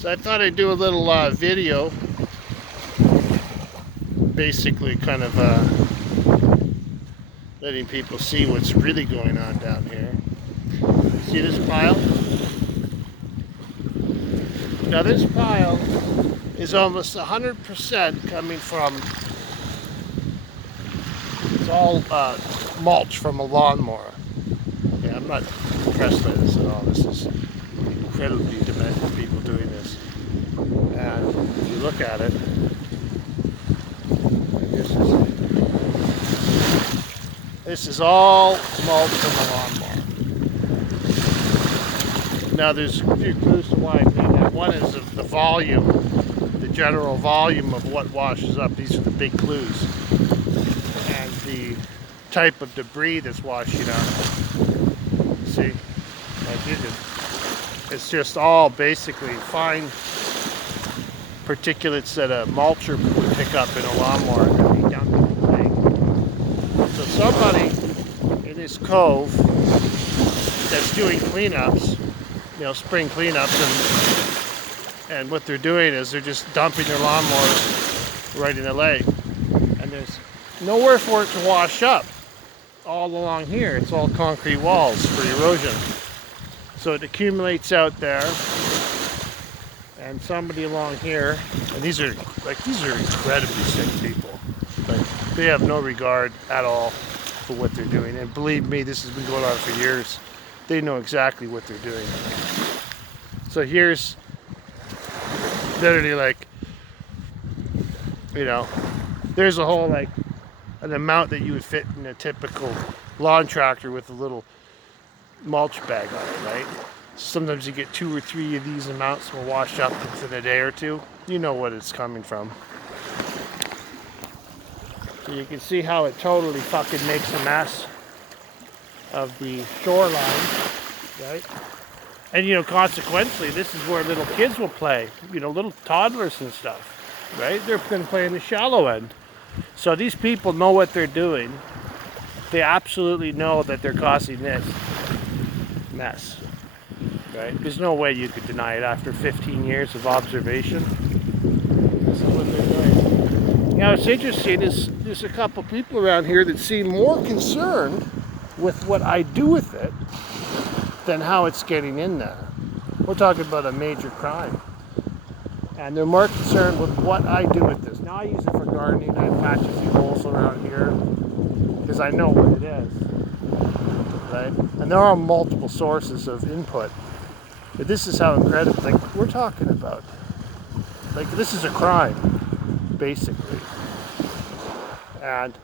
So I thought I'd do a little video, basically kind of letting people see what's really going on down here. See this pile? Now this pile is almost 100% coming from, it's all mulch from a lawnmower. Yeah, I'm not impressed by this at all. This is incredibly demented people doing this. And if you look at it, this is all mulch from a lawnmower. Now there's a few clues to why I think that. One is the volume, the general volume of what washes up. These are the big clues. And the type of debris that's washing up. See? It's just all basically fine particulates that a mulcher would pick up in a lawnmower and be dumped in the lake. So somebody in this cove that's doing cleanups, spring cleanups, and what they're doing is they're just dumping their lawnmowers right in the lake. And there's nowhere for it to wash up all along here. It's all concrete walls for erosion. So it accumulates out there, and somebody along here, and these are incredibly sick people. Like, they have no regard at all for what they're doing. And believe me, this has been going on for years. They know exactly what they're doing. So here's literally there's a whole an amount that you would fit in a typical lawn tractor with a little mulch bag on it, right? Sometimes you get 2 or 3 of these amounts will wash up within a day or two. You know what it's coming from. So you can see how it totally fucking makes a mess of the shoreline, right? And consequently, this is where little kids will play, little toddlers and stuff, right? They're going to play in the shallow end. So these people know what they're doing. They absolutely know that they're causing this mess, right? There's no way you could deny it after 15 years of observation. This is what they're doing. Now, what's interesting is there's a couple people around here that seem more concerned with what I do with it than how it's getting in there. We're talking about a major crime. And they're more concerned with what I do with this. Now I use it for gardening. I patch a few holes around here because I know what it is, right? And there are multiple sources of input. But this is how incredible, we're talking about. This is a crime, basically. And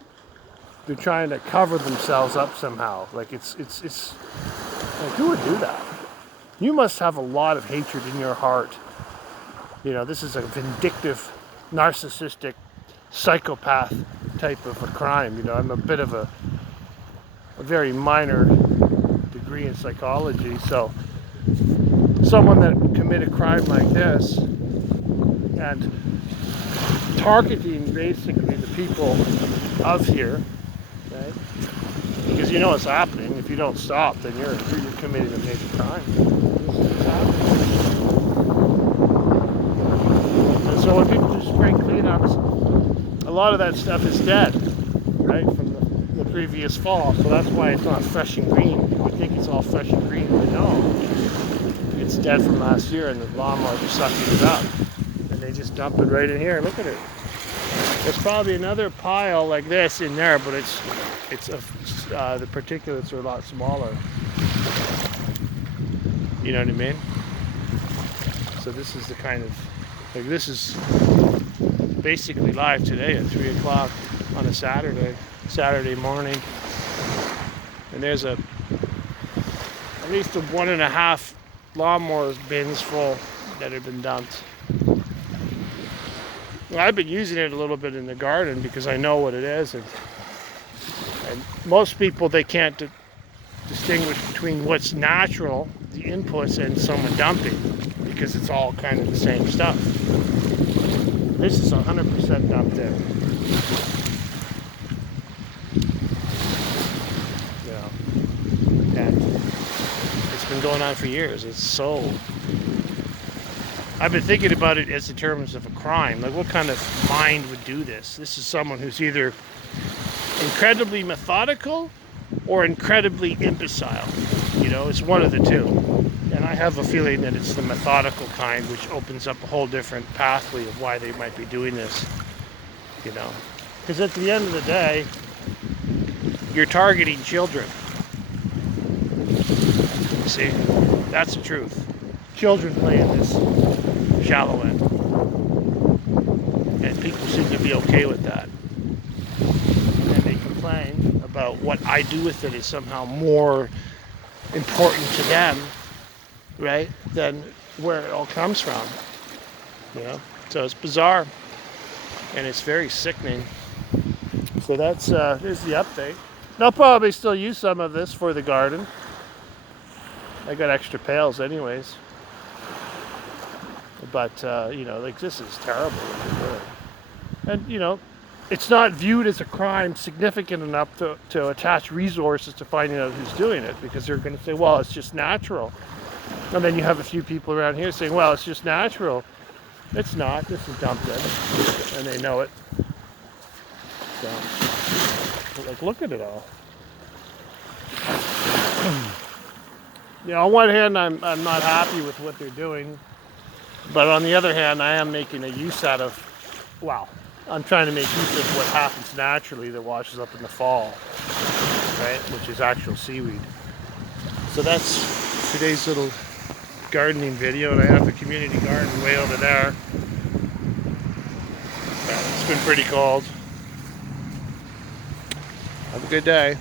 they're trying to cover themselves up somehow. Who would do that? You must have a lot of hatred in your heart. This is a vindictive, narcissistic, psychopath type of a crime. I'm a bit of a very minor degree in psychology. So someone that would commit a crime like this and targeting basically the people of here, right? Because you know what's happening. If you don't stop, then you're committing a major crime. This is what's happening. And so when people do spring cleanups, a lot of that stuff is dead, right, from the previous fall. So that's why it's not fresh and green. You would think it's all fresh and green, but no. It's dead from last year, and the lawnmowers are sucking it up. And they just dump it right in here. Look at it. There's probably another pile like this in there, but the particulates are a lot smaller. You know what I mean? So this is the kind of, this is basically live today at 3 o'clock on a Saturday morning. And there's at least a 1.5 lawnmowers bins full that have been dumped. Well, I've been using it a little bit in the garden because I know what it is, and most people, they can't distinguish between what's natural, the inputs, and someone dumping, because it's all kind of the same stuff. This is 100% dumped in. And it's been going on for years. It's so I've been thinking about it as in terms of a crime. Like, what kind of mind would do this? This is someone who's either incredibly methodical or incredibly imbecile. You know, it's one of the two. And I have a feeling that it's the methodical kind, which opens up a whole different pathway of why they might be doing this. You know, because at the end of the day, you're targeting children. See, that's the truth. Children play in this shallow end, and people seem to be okay with that. And then they complain about what I do with it is somehow more important to them, right, than where it all comes from. You know, so it's bizarre, and it's very sickening. So that's here's the update. I'll probably still use some of this for the garden. I got extra pails anyways. But, you know, like, this is terrible. And, you know, it's not viewed as a crime significant enough to attach resources to finding out who's doing it, because they're going to say, well, it's just natural. And then you have a few people around here saying, well, it's just natural. It's not. This is dumped in. And they know it. So, like, look at it all. You know, on one hand, I'm not happy with what they're doing. But on the other hand, I am making a use out of, well, I'm trying to make use of what happens naturally that washes up in the fall, right? Which is actual seaweed. So that's today's little gardening video, and I have the community garden way over there. It's been pretty cold. Have a good day.